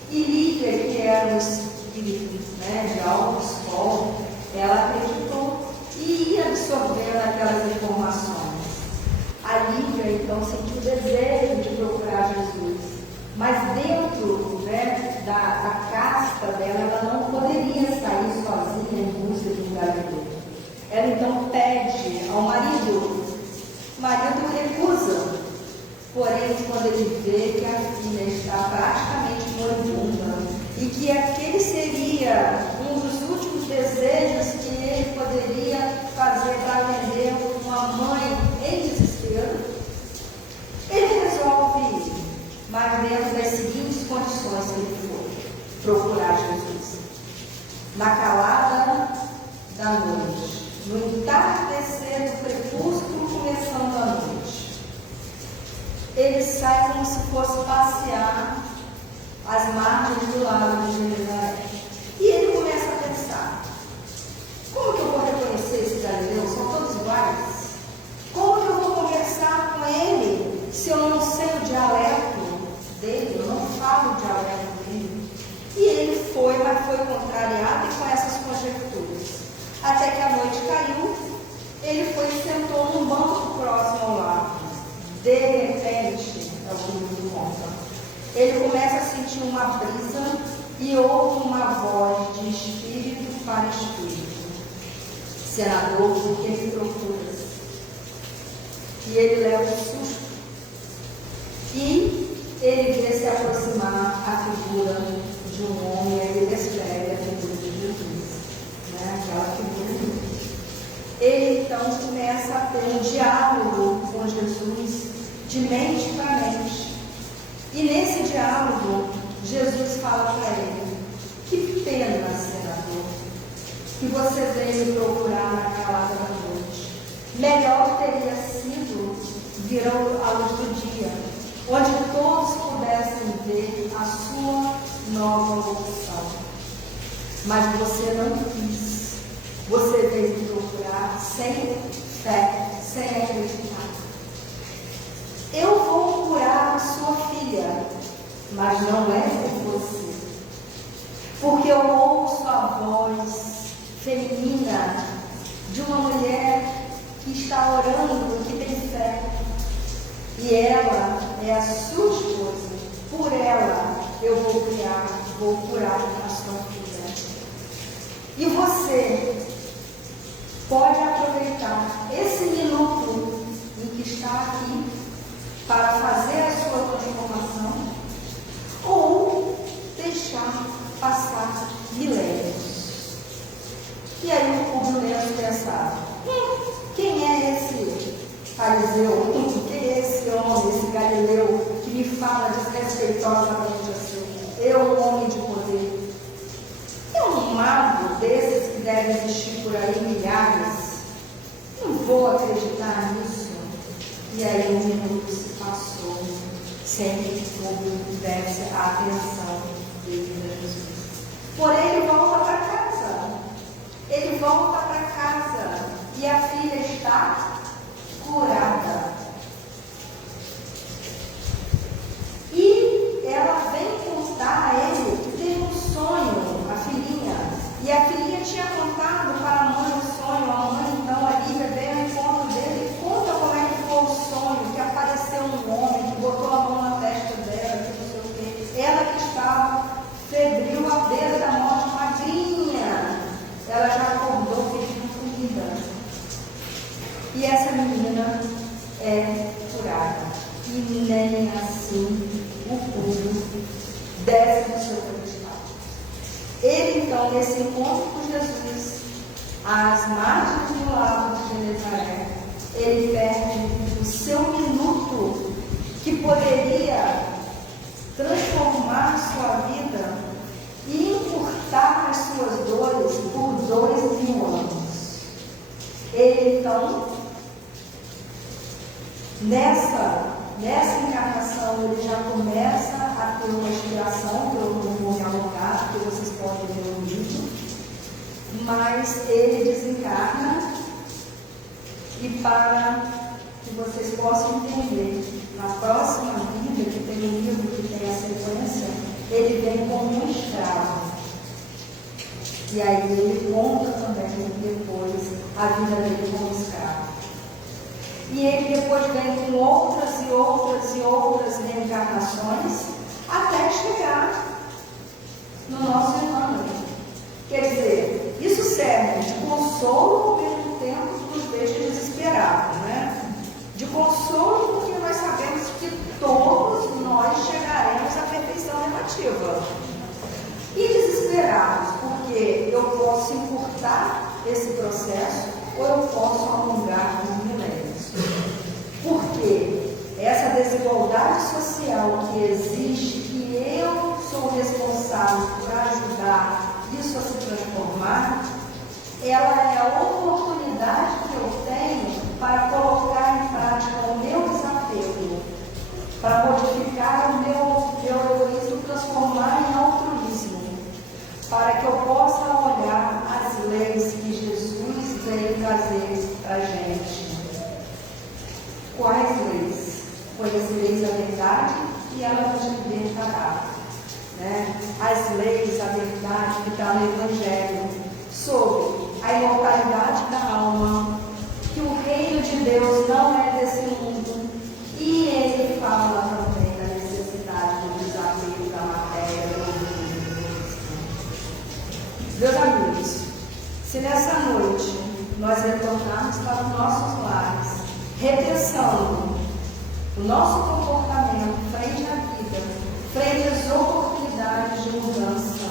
E Lívia, que era um espírito, né, de alto escola, ela acreditou e ia absorvendo aquelas informações. A Lívia então sentiu o desejo de procurar Jesus, mas dentro, né, da casta dela, ela não poderia sair sozinha em busca de um Galileu. Ela então pede ao marido. O marido recusa, porém quando ele vê que a filha está praticamente moribunda e que aquele seria um dos últimos desejos que ele poderia fazer para vender uma mãe em desespero, ele resolve ir, mas dentro das seguintes condições que ele foi procurar Jesus. Na calada da noite, no entardecer do crepúsculo, começando a noite, ele sai como se fosse passear às margens do lago de Genezaré. E ele começa a pensar foi contrariado e com essas conjecturas. Até que a noite caiu, ele foi e sentou num banco próximo ao lago. De repente, é o que ele conta, ele começa a sentir uma brisa e ouve uma voz de espírito para espírito. Senador, por que me procuras? E ele leva um susto. E ele vê se aproximar a figura de um homem, e ele descreve a figura de Jesus, né? Aquela figura de Jesus. Ele então começa a ter um diálogo com Jesus, de mente para mente. E nesse diálogo, Jesus fala para ele: que pena, senador, que você veio me procurar na calada da noite. Melhor teria sido vir à luz do dia, onde todos pudessem ver a sua nova opção. Mas você não quis. Você veio me procurar sem fé, sem acreditar. Eu vou curar a sua filha, mas não é por você. Porque eu ouço a voz feminina de uma mulher que está orando, que tem fé. E ela é a sua esposa. Por ela eu vou curar a sua filha. E você pode aproveitar esse minuto em que está aqui para fazer a sua transformação, ou deixar passar milênios. E aí o Publio pensava: quem é esse fariseu? Quem é esse homem, esse galileu que me fala desrespeitosamente assim? Eu, um homem de poder. É um mago desses que devem existir por aí milhares. Não vou acreditar nisso. E aí um minuto se passou, sem que o público desse a atenção dele a Jesus. Porém, ele volta para casa. Ele volta para casa e a filha está curada. E ela vem contar a ele que teve um sonho, a filhinha. E a filhinha tinha contado para a mãe o sonho. A mãe, então, a Lívia, veio ao encontro dele e conta como é que foi o sonho, que apareceu um homem, que botou a mão na testa dela, que não sei o quê. Ela que estava febril à beira da morte, magrinha, ela já acordou pedindo comida. E essa menina é curada. E nem assim o público desce do seu pedestal. Ele, então, nesse encontro com Jesus, às margens do lago de Genezaré, ele perde o seu minuto que poderia transformar sua vida e encurtar as suas dores por 2000 anos. Ele, então, nessa encarnação, ele já começa a ter uma inspiração, que eu não vou me alongar, porque vocês podem ler o livro, mas ele desencarna, e para que vocês possam entender, na próxima vida, que tem um livro que tem a sequência, ele vem como um escravo. E aí ele conta também depois a vida dele como escravo. E ele depois vem com outras e outras e outras reencarnações até chegar no nosso Emmanuel. Quer dizer, isso serve de consolo ao mesmo tempo que nos deixa desesperados, né? De consolo porque nós sabemos que todos nós chegaremos à perfeição relativa. E desesperados porque eu posso encurtar esse processo ou eu posso alongar os milênios. Porque essa desigualdade social que existe, que eu sou responsável por ajudar isso a se transformar, ela é a oportunidade que eu tenho para colocar em prática o meu desapego, para modificar o meu egoísmo, transformar em altruísmo, para que eu possa olhar as leis que Jesus veio trazer para a gente. Quais leis? Pois as leis da verdade e ela nos libertará. né, as leis, a verdade que está no Evangelho, sobre a imortalidade da alma, que o reino de Deus não é desse mundo, e ele fala também da necessidade do desapego da matéria, do mundo. Meus amigos, se nessa noite nós retornarmos para os nossos lares, repensando o nosso comportamento frente à vida, frente às oportunidades de mudança,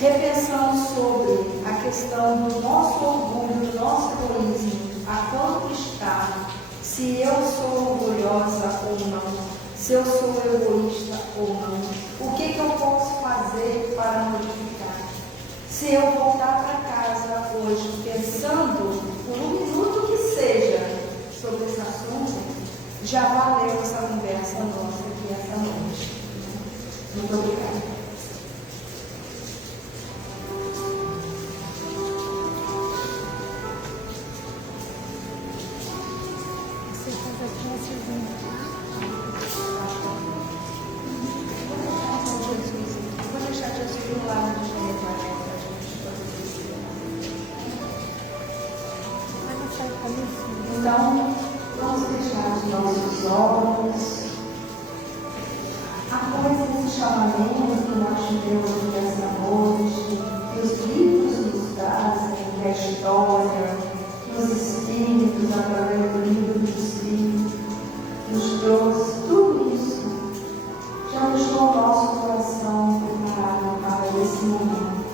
repensando sobre a questão do nosso orgulho, do nosso egoísmo, a quanto está, se eu sou orgulhosa ou não, se eu sou egoísta ou não, o que eu posso fazer para modificar? Se eu voltar para casa hoje pensando por um minuto que seja sobre esse assunto, já valeu essa conversa nossa aqui essa noite. Muito obrigada. Vou deixar Jesus do lado de Maria para a gente poder. Então, vamos fechar os nossos olhos. Após esse chamamento que nós tivemos nessa noite, que os livros nos trazem, que a história, que os Espíritos, através do livro dos Espíritos, nos trouxe tudo isso, já deixou o nosso coração preparado para esse momento.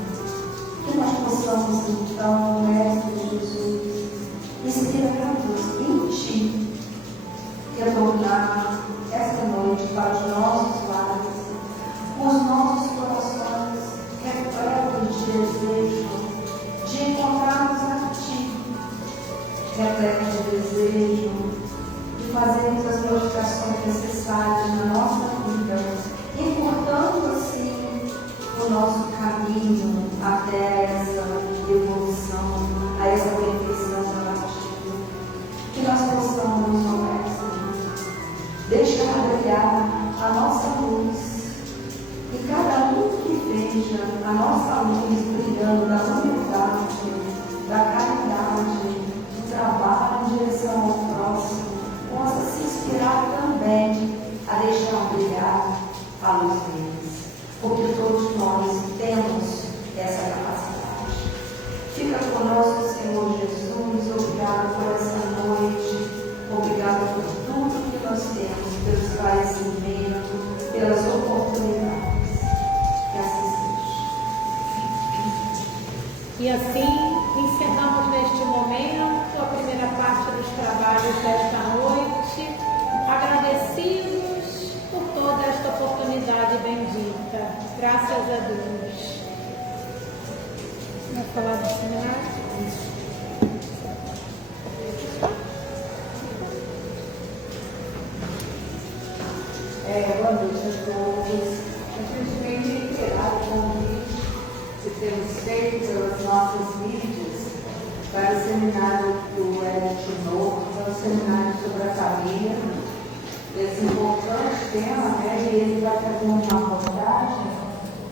Que nós possamos, então, Mestre Jesus, inspirados em Ti, retornar essa noite para os nossos lares, com os nossos corações repletos de desejo de encontrarmos a Ti, repletos de desejo de fazermos as modificações necessárias na nossa vida, encurtando assim o nosso caminho até essa evolução, a essa perfeição da partida. Que nós possamos, ó Mestre, deixar brilhar a nossa luz, e cada um que veja a nossa luz brilhando da humildade, da caridade, do trabalho em direção ao próximo, possa se inspirar também a deixar brilhar a luz deles, porque todos nós temos essa capacidade. Fica conosco, Senhor Jesus, obrigado por essa noite, obrigado por tudo que nós temos, pelo esclarecimento, pelas oportunidades. Que assim seja. E assim encerramos neste momento a primeira parte dos trabalhos desta noite, agradecidos por toda esta oportunidade bendita. Graças a Deus. Vai falar do seminário? Boa noite a todos. Simplesmente reiterar o convite que temos feito pelas nossas mídias para o seminário do Elite Novo, para o seminário sobre a família. Esse importante tema, e ele vai ter uma